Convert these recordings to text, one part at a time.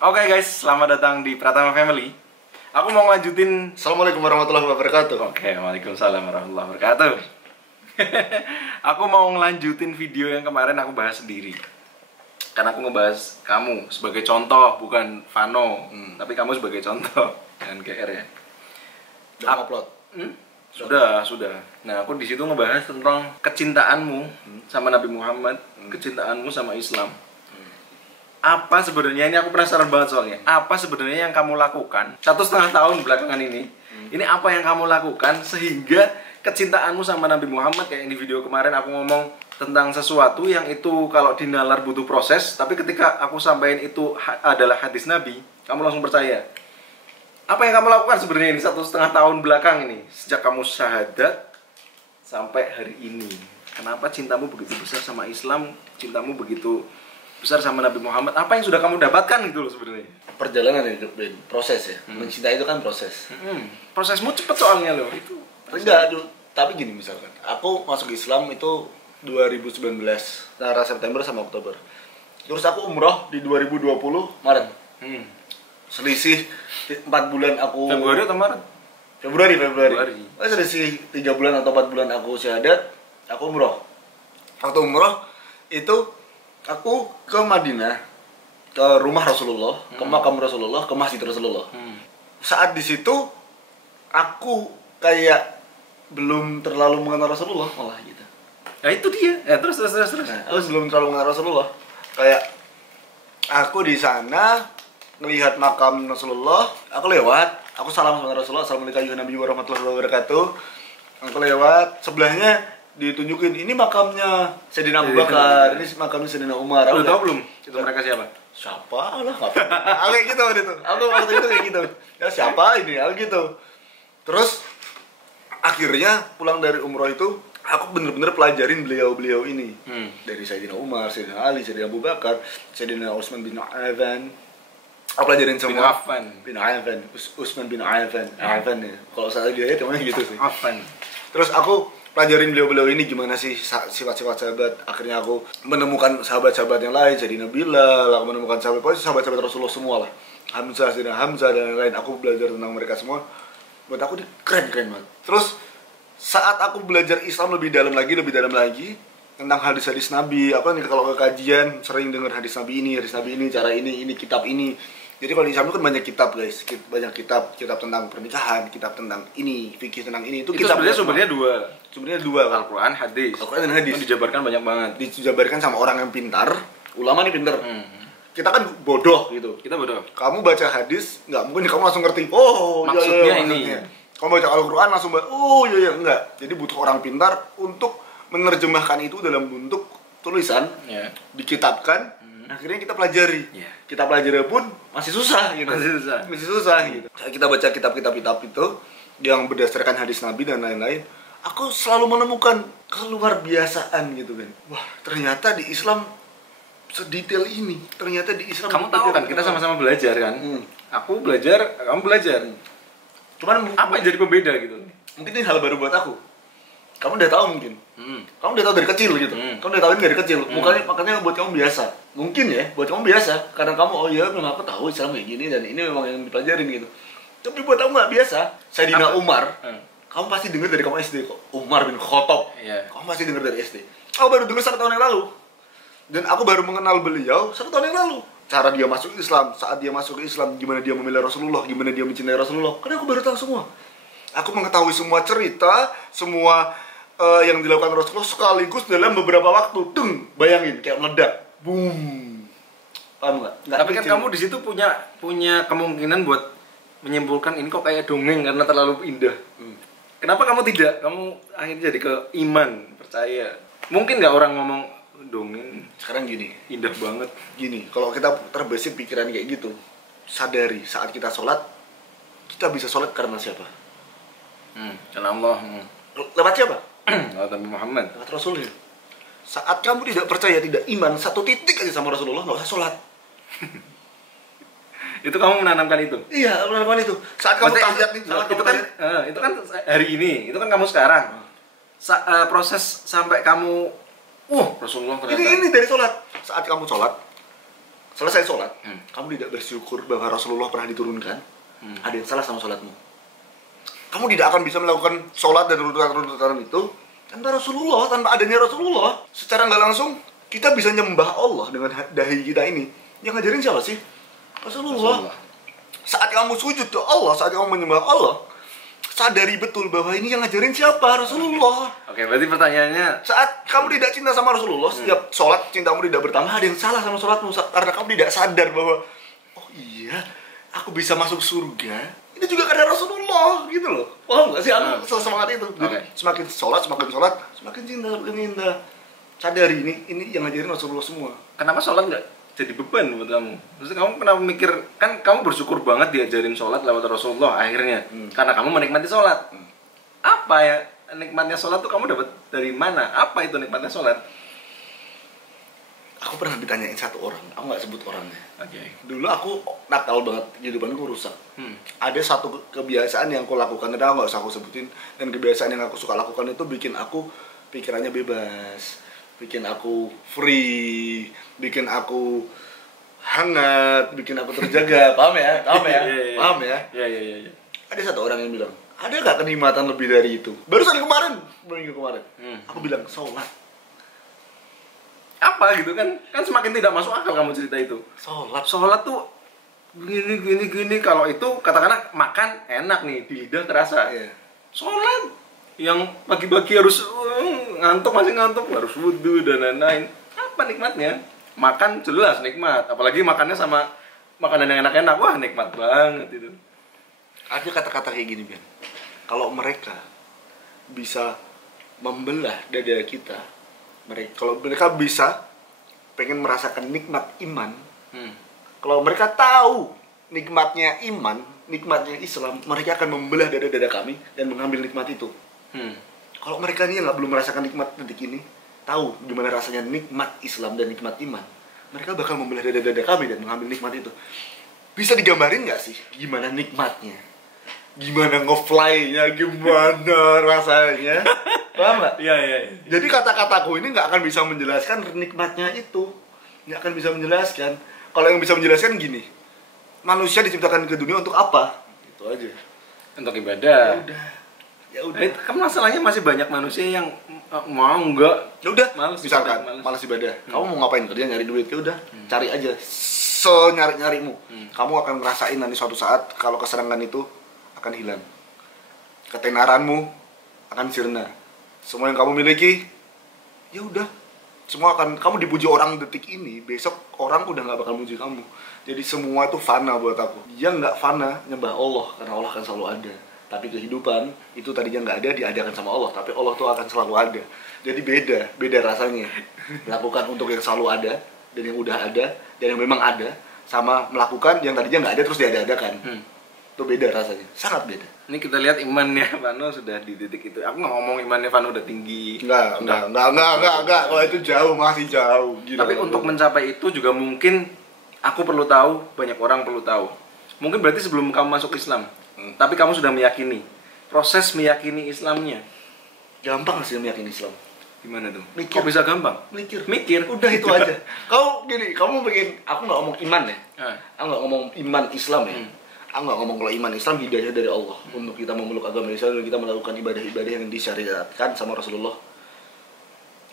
Oke guys, selamat datang di Pratama Family. Aku mau ngelanjutin. Assalamualaikum warahmatullahi wabarakatuh. Oke, waalaikumsalam warahmatullahi wabarakatuh. Aku mau ngelanjutin video yang kemarin aku bahas sendiri. Karena aku ngebahas kamu sebagai contoh, bukan Vano. Tapi kamu sebagai contoh. Jangan GR ya. Udah upload. Sudah. Nah, aku di situ ngebahas tentang kecintaanmu sama Nabi Muhammad, kecintaanmu sama Islam. Apa sebenarnya, ini aku penasaran banget soalnya, apa sebenarnya yang kamu lakukan 1,5 tahun belakangan ini? Ini apa yang kamu lakukan sehingga kecintaanmu sama Nabi Muhammad, kayak di video kemarin aku ngomong tentang sesuatu yang itu kalau dinalar butuh proses, tapi ketika aku sampaikan itu adalah hadis Nabi, kamu langsung percaya. Apa yang kamu lakukan sebenarnya ini 1,5 tahun belakang ini, sejak kamu syahadat sampai hari ini? Kenapa cintamu begitu besar sama Islam, cintamu begitu besar sama Nabi Muhammad? Apa yang sudah kamu dapatkan gitu loh sebenarnya? Perjalanan hidup, Ben. Proses ya. Mencintai itu kan proses. Prosesmu cepet soalnya loh. Itu Enggak, tapi gini misalkan. Aku masuk Islam itu 2019, antara September sama Oktober. Terus aku umroh di 2020 Maret. Selisih 4 bulan aku. Februari atau Maret? Februari. Selisih 3 bulan atau 4 bulan aku syahadat, aku umroh. Waktu umroh itu aku ke Madinah, ke rumah Rasulullah, ke makam Rasulullah, ke masjid Rasulullah. Saat di situ aku kayak belum terlalu mengenal Rasulullah malah gitu. Nah itu dia. Terus. Nah, aku belum terlalu mengenal Rasulullah. Kayak aku di sana melihat makam Rasulullah, aku lewat, aku salam sama Rasulullah, assalamualaikum warahmatullahi wabarakatuh. Aku lewat, sebelahnya ditunjukin ini makamnya Sayyidina Abu Bakar, ini makamnya Sayyidina Umar. Udah tahu belum itu mereka siapa? Siapa lah, aku kayak gitu waktu itu. Aku waktu itu kayak gitu. Ya siapa ini? Aku gitu. Terus akhirnya pulang dari umroh itu, aku bener-bener pelajarin beliau-beliau ini. Dari Sayyidina Umar, Sayyidina Ali, Sayyidina Abu Bakar, Sayyidina Utsman bin Affan. Aku pelajarin semua. Bin Affan. Utsman bin Affan. Affan ya. Kalau salah dia itu namanya gitu sih. Affan. Terus aku pelajarin beliau-beliau ini gimana sih sifat-sifat sahabat. Akhirnya aku menemukan sahabat-sahabat yang lain, Sayyidina Bilal, aku menemukan sahabat-sahabat Rasulullah semua lah. Hamzah, Sayyidina Hamzah dan lain-lain. Aku belajar tentang mereka semua. Buat aku keren banget. Terus saat aku belajar Islam lebih dalam lagi tentang hadis-hadis Nabi, apa nih kalau ke kajian sering dengar hadis Nabi ini, cara ini, kitab ini. Jadi kalau di Islam itu kan banyak kitab guys, banyak kitab tentang pernikahan, kitab tentang ini, fikih tentang ini. Itu kitab sebenarnya dua kan? Al-Quran, hadis. Al-Quran dan hadis. Itu dijabarkan banyak banget. Dijabarkan sama orang yang pintar, ulama nih pintar. Kita kan bodoh gitu. Kita bodoh. Kamu baca hadis, nggak mungkin kamu langsung ngerti. Oh, maksudnya ini. Kamu baca Al-Quran langsung oh iya enggak. Jadi butuh orang pintar untuk menerjemahkan itu dalam bentuk tulisan, dikitabkan. Akhirnya kita pelajari. Kita pelajari pun masih susah gitu. Masih susah gitu. Kita baca kitab-kitab itu yang berdasarkan hadis Nabi dan lain-lain. Aku selalu menemukan keluar biasaan gitu kan. Wah, ternyata di Islam sedetail ini. Ternyata di Islam. Kamu tahu kan kita sama-sama belajar kan? Aku belajar, kamu belajar. Cuman apa yang jadi pembeda gitu? Mungkin ini hal baru buat aku. Kamu udah tahu mungkin. Kamu udah tahu dari kecil gitu. Kamu udah tahu ini dari kecil. Makanya buat kamu biasa. Mungkin ya, buat kamu biasa. Karena kamu oh iya memang aku tahu Islam kayak gini dan ini memang yang dipelajarin gitu. Tapi buat kamu nggak biasa. Sayyidina Umar, kamu pasti dengar dari kamu SD kok. Umar bin Khattab. Kamu pasti dengar dari SD. Aku baru dengar 1 tahun yang lalu. Dan aku baru mengenal beliau 1 tahun yang lalu. Cara dia masuk Islam, saat dia masuk ke Islam, gimana dia memilih Rasulullah, gimana dia mencintai Rasulullah. Karena aku baru tahu semua. Aku mengetahui semua cerita, semua yang dilakukan Rasulullah sekaligus dalam beberapa waktu. Bayangin kayak meledak. Boom. Paham nggak? Tapi kan kamu di situ punya kemungkinan buat menyimpulkan ini kok kayak dongeng karena terlalu indah. Kenapa kamu tidak? Kamu akhirnya jadi ke iman, percaya. Mungkin nggak orang ngomong dongeng. Sekarang gini, indah banget. Gini, kalau kita terbesit pikiran kayak gitu, sadari saat kita sholat, kita bisa sholat karena siapa? Karena Allah. Lewat siapa? Lewat Nabi Muhammad. Lewat Rasulnya. Saat kamu tidak percaya, tidak iman, 1 titik aja sama Rasulullah, nggak usah sholat. Itu kamu menanamkan itu? Iya, menanamkan itu. Saat kamu tahiyat nih, itu kan hari ini, itu kan kamu sekarang. Proses sampai kamu, Rasulullah ternyata. Ini dari sholat. Saat kamu sholat, selesai sholat, kamu tidak bersyukur bahwa Rasulullah pernah diturunkan, ada yang salah sama sholatmu. Kamu tidak akan bisa melakukan sholat dan runtutan itu tanpa Rasulullah, tanpa adanya Rasulullah. Secara nggak langsung, kita bisa nyembah Allah dengan dahi kita ini. Yang ngajarin siapa sih? Rasulullah. Saat kamu sujud ke Allah, saat kamu menyembah Allah, sadari betul bahwa ini yang ngajarin siapa? Rasulullah. Oke, berarti pertanyaannya, Saat kamu tidak cinta sama Rasulullah, setiap sholat cintamu tidak bertambah, ada yang salah sama sholatmu. Karena kamu tidak sadar bahwa, oh iya, aku bisa masuk surga, itu juga karena Rasulullah, gitu loh. Paham gak sih? Aku semangat itu. Jadi semakin sholat, semakin cinta. Sadari ini yang ngajarin Rasulullah semua. kenapa sholat nggak jadi beban buat kamu? Maksudnya kamu kenapa mikir, kan kamu bersyukur banget diajarin sholat lewat Rasulullah akhirnya, karena kamu menikmati sholat. Apa ya nikmatnya sholat tuh kamu dapat dari mana? Apa itu nikmatnya sholat? Aku pernah ditanyain satu orang, aku nggak sebut orangnya. Oke. Dulu aku nakal banget, kehidupanku rusak. Ada satu kebiasaan yang aku lakukan, tapi nggak usah aku sebutin. Dan kebiasaan yang aku suka lakukan itu bikin aku pikirannya bebas, bikin aku free, bikin aku hangat, bikin aku terjaga. Paham ya? Paham ya? Paham ya? Iya. Ada satu orang yang bilang, ada nggak kenikmatan lebih dari itu? Barusan kemarin, minggu kemarin, aku bilang sholat. Apa gitu kan semakin tidak masuk akal kamu cerita itu. Sholat tuh gini. Kalau itu katakanlah makan enak nih, di lidah terasa. Iya. Sholat yang pagi-pagi harus masih ngantuk, harus wudhu dan lain-lain. Apa nikmatnya? Makan jelas nikmat, apalagi makannya sama makanan yang enak-enak, wah nikmat banget itu. Ada kata-kata kayak gini, Bian. Kalau mereka bisa membelah dada kita, kalau mereka bisa pengen merasakan nikmat iman, kalau mereka tahu nikmatnya iman, nikmatnya Islam, mereka akan membelah dada-dada kami dan mengambil nikmat itu. Kalau mereka nih yang belum merasakan nikmat detik ini, tahu gimana rasanya nikmat Islam dan nikmat iman, mereka bakal membelah dada-dada kami dan mengambil nikmat itu. Bisa digambarin nggak sih gimana nikmatnya? Gimana ngefly-nya, gimana rasanya? Paham nggak? Iya. Jadi kata-kataku ini nggak akan bisa menjelaskan nikmatnya itu. Nggak akan bisa menjelaskan. Kalau yang bisa menjelaskan gini, manusia diciptakan ke dunia untuk apa? Itu aja. Untuk ibadah. Ya udah. Kan masalahnya masih banyak manusia yang mau enggak. Ya udah. Males, Misalkan males. malas ibadah. Kamu mau ngapain? Kerja nyari duit. Ya udah. Cari aja. Senyari-nyarimu. Kamu akan ngerasain nanti suatu saat kalau kesenangan itu akan hilang. Ketenaranmu akan sirna. Semua yang kamu miliki, ya udah, semua akan kamu dipuji orang detik ini, besok orang udah nggak bakal muji kamu. Jadi semua itu fana buat aku. Yang nggak fana nyembah Allah, karena Allah akan selalu ada. Tapi kehidupan itu tadinya nggak ada, diadakan sama Allah, tapi Allah tuh akan selalu ada. Jadi beda rasanya melakukan untuk yang selalu ada dan yang udah ada dan yang memang ada, sama melakukan yang tadinya nggak ada terus diadakan. Itu beda rasanya, sangat beda. Ini kita lihat imannya Vano sudah di titik itu. Aku nggak ngomong imannya Vano udah tinggi. Enggak. Kalau itu jauh, masih jauh. Gila, tapi untuk mencapai itu juga mungkin aku perlu tahu, banyak orang perlu tahu. Mungkin berarti sebelum kamu masuk Islam, tapi kamu sudah meyakini. Proses meyakini Islamnya gampang sih meyakini Islam. gimana tuh? Mikir. Kok bisa gampang? Mikir. Udah itu aja. Kamu bikin, aku nggak ngomong iman ya. Aku nggak ngomong iman Islam ya. Aku nggak ngomong kalau iman Islam hidayah dari Allah untuk kita memeluk agama Islam dan kita melakukan ibadah-ibadah yang disyariatkan sama Rasulullah.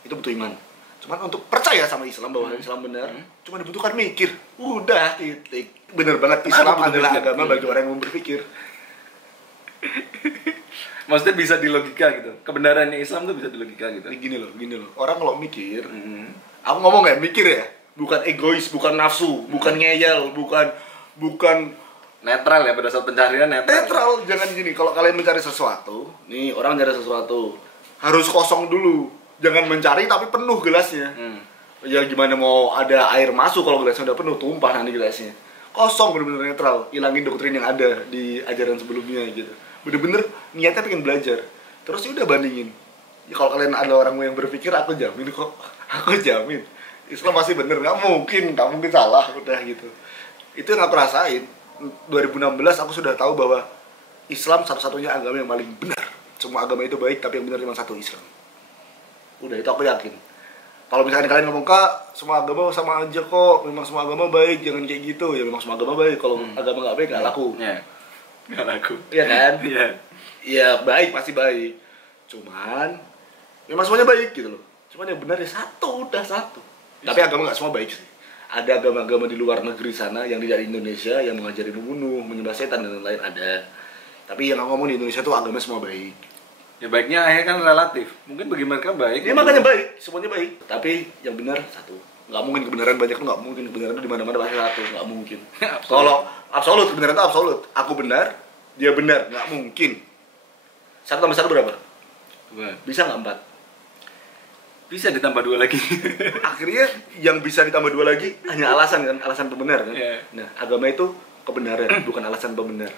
Itu butuh iman. Cuman untuk percaya sama Islam bahwa Islam benar, cuma dibutuhkan mikir. Udah titik. Bener banget, Islam adalah agama bagi orang yang mau berpikir. Maksudnya bisa dilogika gitu. Kebenarannya Islam tuh bisa dilogika gitu. Gini loh. Orang kalau mikir, aku ngomong kayak mikir ya, bukan egois, bukan nafsu, bukan ngeyel, bukan netral ya, pada saat pencarian netral. Jangan gini, kalau kalian mencari sesuatu, nih orang mencari sesuatu, harus kosong dulu. Jangan mencari tapi penuh gelasnya. Ya gimana mau ada air masuk kalau gelasnya udah penuh, tumpah nanti gelasnya. Kosong, bener-bener netral. Hilangin doktrin yang ada di ajaran sebelumnya gitu. Bener-bener niatnya pengen belajar. Terus ya udah bandingin. Ya, kalau kalian ada orang yang berpikir, aku jamin kok. Aku jamin Islam masih bener, nggak mungkin salah, udah gitu. Itu yang aku rasain. 2016 aku sudah tahu bahwa Islam satu-satunya agama yang paling benar. Semua agama itu baik, tapi yang benar cuma satu, Islam. Udah, itu aku yakin. Kalau misalkan kalian ngomong, Kak, semua agama sama aja kok, memang semua agama baik, jangan kayak gitu. Ya memang semua agama baik, kalau agama nggak baik nggak laku. Iya. Nggak laku. Iya kan? Iya. Iya, baik pasti baik. Cuman memang semuanya baik gitu loh. Cuman yang benar ya satu, udah satu. Tapi agama nggak semua baik sih. Ada agama-agama di luar negeri sana yang tidak di Indonesia yang mengajari membunuh, menyembah setan dan lain-lain ada. Tapi yang ngomong di Indonesia tuh agama semua baik. Ya baiknya akhirnya kan relatif. Mungkin bagi mereka baik. Ya makanya baik, semuanya baik. Tapi yang benar satu. Nggak mungkin kebenaran banyak, nggak mungkin kebenaran di mana-mana pasti satu, nggak mungkin. Kalau absolut, kebenaran itu absolut. Aku benar, dia benar, nggak mungkin. 1 tambah 1 berapa? 2. Bisa nggak 4? Bisa ditambah 2 lagi. Akhirnya yang bisa ditambah 2 lagi hanya alasan kan, alasan pembenar kan. Yeah. Nah, agama itu kebenaran, bukan alasan pembenar.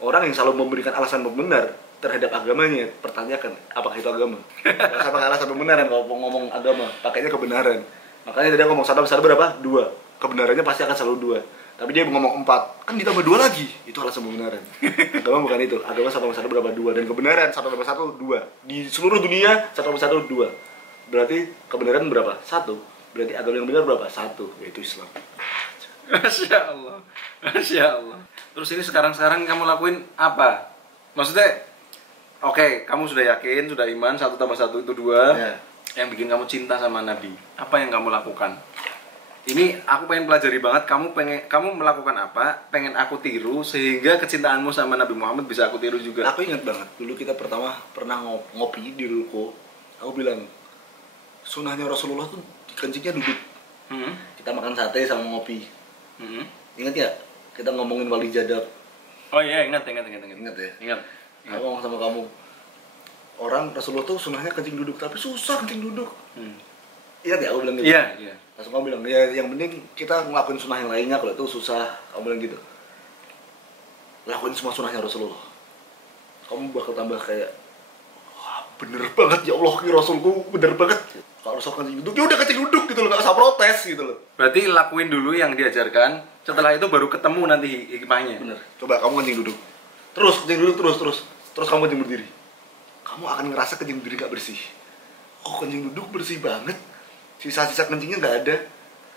Orang yang selalu memberikan alasan pembenar terhadap agamanya, pertanyakan apakah itu agama. Nggak usah pakai alasan pembenaran kalau ngomong agama, pakainya kebenaran. Makanya tadi aku ngomong 1 tambah 1 berapa? 2. Kebenarannya pasti akan selalu 2. Tapi dia ngomong 4, kan ditambah 2 lagi. Itu alasan pembenaran. Agama bukan itu. Agama 1 tambah 1 berapa? 2. Dan kebenaran 1 tambah 1 2. Di seluruh dunia 1 tambah 1 2. Berarti kebenaran berapa? 1. Berarti agama yang benar berapa? 1, yaitu Islam. Masya Allah. Masya Allah. Terus ini sekarang kamu lakuin apa? Maksudnya, oke, kamu sudah yakin, sudah iman 1 tambah 1 itu 2. Ya. Yang bikin kamu cinta sama Nabi. Apa yang kamu lakukan? Ini aku pengen pelajari banget. Kamu melakukan apa? Pengen aku tiru sehingga kecintaanmu sama Nabi Muhammad bisa aku tiru juga. Aku ingat banget dulu kita pertama pernah ngopi di ruko. Aku bilang sunahnya Rasulullah tuh kencingnya duduk. Kita makan sate sama ngopi. Ingat ya? Kita ngomongin wali jadab. Oh iya, ingat. Ingat ya? Ingat. Aku ngomong sama kamu. Orang Rasulullah tuh sunahnya kencing duduk, tapi susah kencing duduk. Ingat ya aku bilang gitu? Iya. Langsung kamu bilang, ya yang penting kita ngelakuin sunnah yang lainnya, kalau itu susah. Kamu bilang gitu. Lakuin semua sunnahnya Rasulullah. Kamu bakal tambah kayak, wah bener banget ya Allah, ya Rasulku bener banget. Kalau Rasul kencing duduk, ya udah kencing duduk gitu loh, gak usah protes gitu loh. Berarti lakuin dulu yang diajarkan, setelah itu baru ketemu nanti hikmahnya. Bener. Coba kamu kencing duduk. Terus kencing duduk, terus kamu kencing berdiri. Kamu akan ngerasa kencing berdiri gak bersih. Oh, kencing duduk bersih banget. Sisa-sisa kencingnya gak ada.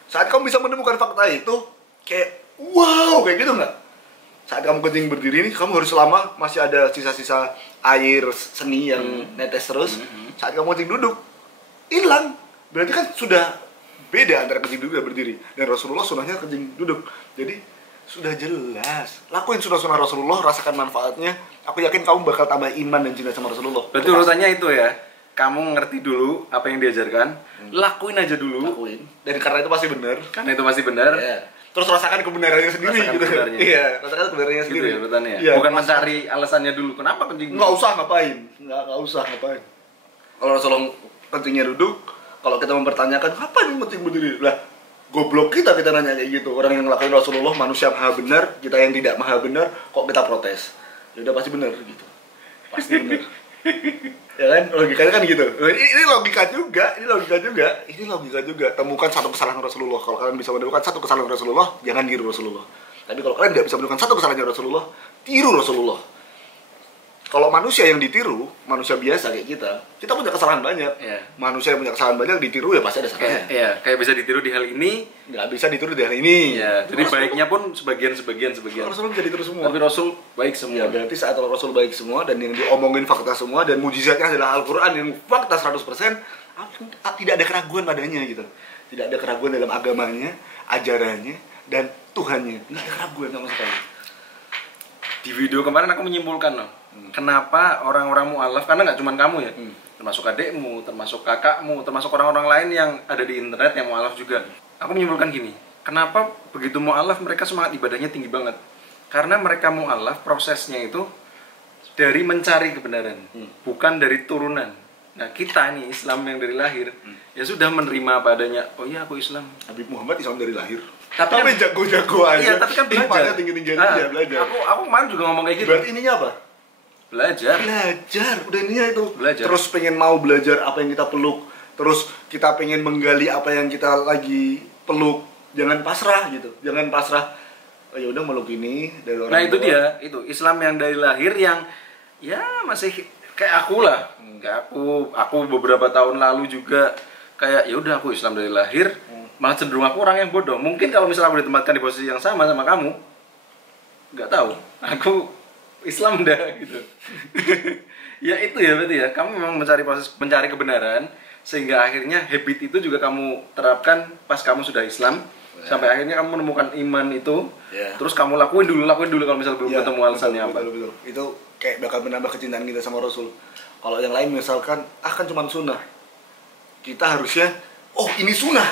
Saat kamu bisa menemukan fakta itu, kayak wow, kayak gitu gak? Saat kamu kencing berdiri nih, kamu harus lama masih ada sisa-sisa air seni yang netes terus. Saat kamu kencing duduk, hilang. Berarti kan sudah beda antara kencing duduk dan berdiri. Dan Rasulullah sunahnya kencing duduk. Jadi sudah jelas. Lakuin sunah-sunah Rasulullah, rasakan manfaatnya. Aku yakin kamu bakal tambah iman dan cinta sama Rasulullah. Berarti urutannya itu ya. Kamu ngerti dulu apa yang diajarkan, lakuin aja dulu. Lakuin. Dan karena itu pasti benar. Karena itu pasti benar. Ya. Terus rasakan kebenarannya sendiri Rasakan gitu. kebenarannya. Iya, rasakan kebenarannya Gitu sendiri. ya urutannya ya. Iya, Bukan masa- mencari alasannya dulu. Kenapa kencing? Nggak usah ngapain. Nggak usah ngapain. Kalau Rasulullah kencingnya duduk, kalau kita mempertanyakan, ngapain kencing berdiri? Lah, goblok kita nanya kayak gitu. Orang yang ngelakuin Rasulullah, manusia maha benar, kita yang tidak maha benar, kok kita protes? Ya udah pasti benar gitu. Pasti benar. Ya kan, logikanya kan gitu. Ini logika juga. Temukan satu kesalahan Rasulullah. Kalau kalian bisa menemukan satu kesalahan Rasulullah, jangan tiru Rasulullah. Tapi kalau kalian tidak bisa menemukan satu kesalahan Rasulullah, tiru Rasulullah. Kalau manusia yang ditiru, manusia biasa kayak kita punya kesalahan banyak. Iya. Manusia yang punya kesalahan banyak ditiru ya pasti ada salahnya. Iya, kayak bisa ditiru di hal ini. Nggak bisa ditiru dari ini. Iya, jadi baiknya pun sebagian. Rasul bisa ditiru semua. Tapi Rasul baik Ya semua. berarti saat Rasul baik semua dan yang diomongin fakta semua dan mujizatnya adalah Al-Quran yang fakta 100%, tidak ada keraguan padanya gitu. Tidak ada keraguan dalam agamanya, ajarannya, dan Tuhannya. Nggak ada keraguan sama sekali. Di video kemarin aku menyimpulkan loh, kenapa orang-orang mu'alaf, karena nggak cuma kamu ya, termasuk adekmu, termasuk kakakmu, termasuk orang-orang lain yang ada di internet yang mu'alaf juga. Aku menyimpulkan gini, kenapa begitu mu'alaf mereka semangat ibadahnya tinggi banget? Karena mereka mu'alaf prosesnya itu dari mencari kebenaran, bukan dari turunan. Nah kita nih Islam yang dari lahir, ya sudah menerima apa adanya. Oh iya aku Islam. Habib Muhammad Islam dari lahir. Tapi Tapi jago-jago aja. Iya, tapi kan belajar. Imannya tinggi-tinggi aja belajar. Aku kemarin juga ngomong kayak gitu. Berarti ininya apa? Belajar. Belajar, udah ininya itu. Belajar. Terus pengen mau belajar apa yang kita peluk. Terus kita pengen menggali apa yang kita lagi peluk. Jangan pasrah gitu. Jangan pasrah. Oh ya udah meluk ini dari orang. Nah itu tua. dia, itu Islam yang dari lahir yang ya masih kayak aku lah. Kayak aku beberapa tahun lalu juga kayak ya udah aku Islam dari lahir, malah cenderung aku orang yang bodoh. Mungkin kalau misalnya aku ditempatkan di posisi yang sama kamu, nggak tahu, aku Islam dah gitu. Ya itu ya berarti ya, kamu memang mencari kebenaran, sehingga akhirnya habit itu juga kamu terapkan pas kamu sudah Islam. Sampai akhirnya kamu menemukan iman itu, terus kamu lakuin dulu kalau misalnya belum ketemu alasannya apa. Betul. Itu kayak bakal menambah kecintaan kita sama Rasul. Kalau yang lain misalkan, kan cuma sunnah, kita harusnya, oh ini sunnah,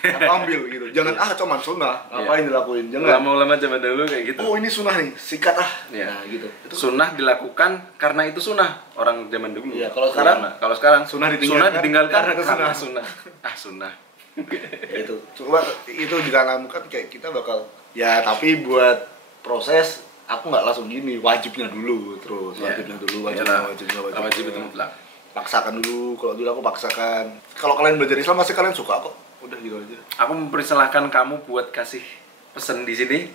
aku ambil gitu. Jangan cuma sunnah, ngapain dilakuin? Jangan. Ulama-ulama zaman dulu kayak gitu. Oh ini sunnah nih, sikat Nah gitu. Sunnah dilakukan karena itu sunnah orang zaman dulu. Iya, kalau sekarang sunnah ditinggalkan karena sunnah. Sunnah. Itu coba itu ditanamkan kayak kita bakal tapi buat proses aku nggak langsung gini, wajibnya dulu terus wajib itu mutlak, paksakan dulu. Kalau dulu aku paksakan. Kalau kalian belajar Islam pasti kalian suka kok, udah gitu aja. Aku mempersilahkan kamu buat kasih pesan di sini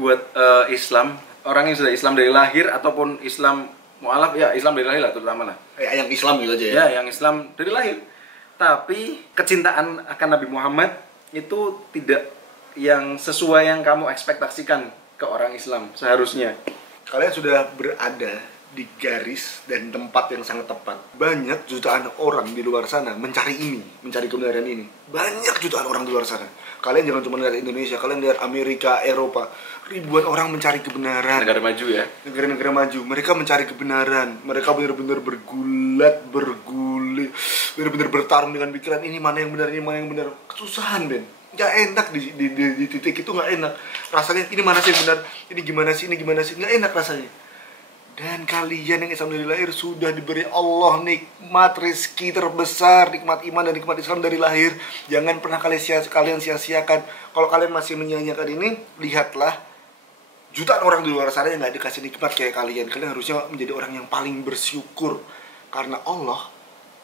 buat Islam, orang yang sudah Islam dari lahir ataupun Islam mualaf, ya Islam dari lahir lah terutama lah, yang Islam gitu aja ya yang Islam dari lahir. Tapi kecintaan akan Nabi Muhammad itu tidak yang sesuai yang kamu ekspektasikan ke orang Islam seharusnya. Kalian sudah berada di garis dan tempat yang sangat tepat. Banyak jutaan orang di luar sana mencari kebenaran ini. Banyak jutaan orang di luar sana. Kalian jangan cuma lihat Indonesia, kalian lihat Amerika, Eropa. Ribuan orang mencari kebenaran. Negara maju ya. Negara-negara maju, mereka mencari kebenaran. Mereka benar-benar bergulit, benar-benar bertarung dengan pikiran ini mana yang benar, ini mana yang benar. Kesusahan, Ben. Gak enak di titik itu, gak enak. Rasanya ini mana sih yang benar, ini gimana sih, gak enak rasanya. Dan kalian yang Islam dari lahir sudah diberi Allah nikmat rezeki terbesar, nikmat iman dan nikmat Islam dari lahir. Jangan pernah kalian sia-siakan. Kalau kalian masih menyia-nyiakan ini, lihatlah jutaan orang di luar sana yang gak dikasih nikmat kayak kalian. Kalian harusnya menjadi orang yang paling bersyukur, karena Allah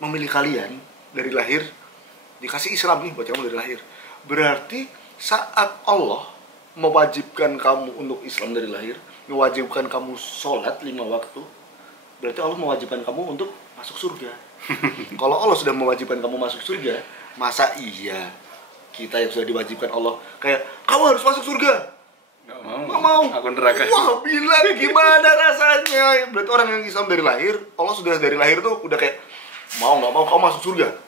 memilih kalian dari lahir, dikasih Islam nih buat kamu dari lahir. Berarti saat Allah mewajibkan kamu untuk Islam dari lahir, mewajibkan kamu sholat 5 waktu, berarti Allah mewajibkan kamu untuk masuk surga. Kalau Allah sudah mewajibkan kamu masuk surga, masa iya kita yang sudah diwajibkan Allah kayak kamu harus masuk surga? Nggak mau. Aku neraka. Wah, bilang gimana rasanya? Berarti orang yang Islam dari lahir, Allah sudah dari lahir tuh udah kayak mau nggak mau kamu masuk surga.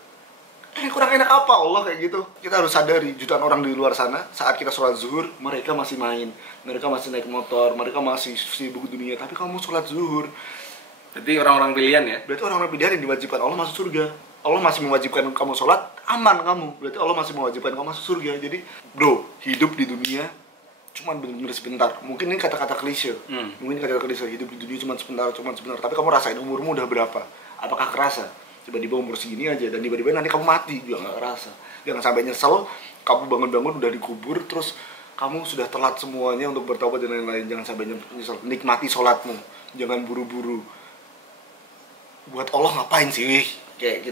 Kurang enak apa Allah kayak gitu? Kita harus sadari jutaan orang di luar sana saat kita sholat zuhur, mereka masih main, mereka masih naik motor, mereka masih sibuk dunia. Tapi kamu sholat zuhur, berarti orang-orang pilihan ya? Berarti orang-orang pilihan yang diwajibkan Allah masuk surga. Allah masih mewajibkan kamu sholat, aman kamu. Berarti Allah masih mewajibkan kamu masuk surga. Jadi bro, hidup di dunia cuman bener-bener sebentar. Mungkin ini kata-kata klise. Mungkin kata-kata klise, hidup di dunia cuma sebentar. Tapi kamu rasain umurmu udah berapa? Apakah kerasa? Tiba-tiba umur segini aja dan tiba-tiba nanti kamu mati juga nggak kerasa. Jangan sampai nyesel kamu bangun-bangun udah dikubur terus kamu sudah telat semuanya untuk bertobat dan lain-lain. Jangan sampai nyesel. Nikmati sholatmu, jangan buru-buru. Buat Allah ngapain sih? Kayak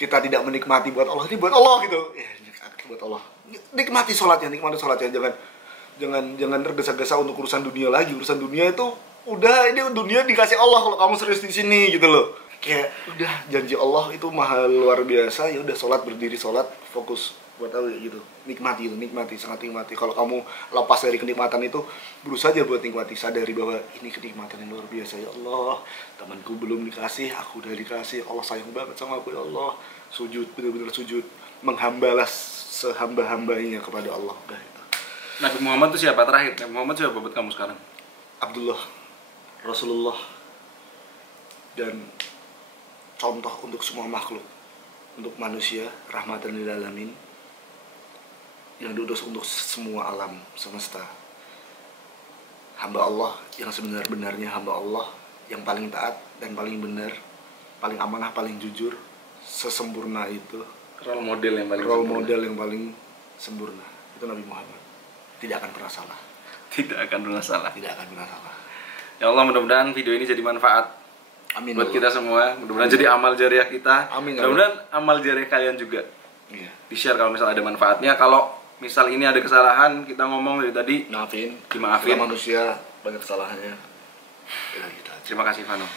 kita tidak menikmati buat Allah, ini buat Allah gitu. Buat Allah. Nikmati sholatnya. Jangan tergesa-gesa untuk urusan dunia lagi. Urusan dunia itu udah, ini dunia dikasih Allah kalau kamu serius di sini gitu loh. Kayak udah janji Allah itu mahal luar biasa. Ya udah sholat, berdiri sholat, fokus buat tahu gitu. Nikmati, sangat nikmati. Kalau kamu lepas dari kenikmatan itu, berusaha aja buat nikmati, sadari bahwa ini kenikmatan yang luar biasa. Ya Allah, temanku belum dikasih, aku udah dikasih. Allah sayang banget sama aku, ya Allah. Sujud, benar-benar sujud, menghambalah sehamba-hambanya kepada Allah. Udah itu. Nabi Muhammad itu siapa terakhir? Nabi Muhammad siapa buat kamu sekarang? Abdullah, Rasulullah, dan contoh untuk semua makhluk, untuk manusia, rahmatan lil alamin, yang diutus untuk semua alam semesta. Hamba Allah yang sebenar-benarnya hamba Allah, yang paling taat dan paling benar, paling amanah, paling jujur, sesempurna itu. Role model yang paling sempurna. Itu Nabi Muhammad. Tidak akan pernah salah. Tidak akan pernah salah. Ya Allah, mudah-mudahan video ini jadi manfaat. Amin buat kita semua, mudah-mudahan jadi amal jariah kita. Amin. Mudah-mudahan amal jariah kalian juga. Iya. Di-share kalau misal ada manfaatnya. Kalau misal ini ada kesalahan, kita ngomong dari tadi, maafin. Dimaafin. Kita manusia banyak kesalahannya. Terima kasih Vano.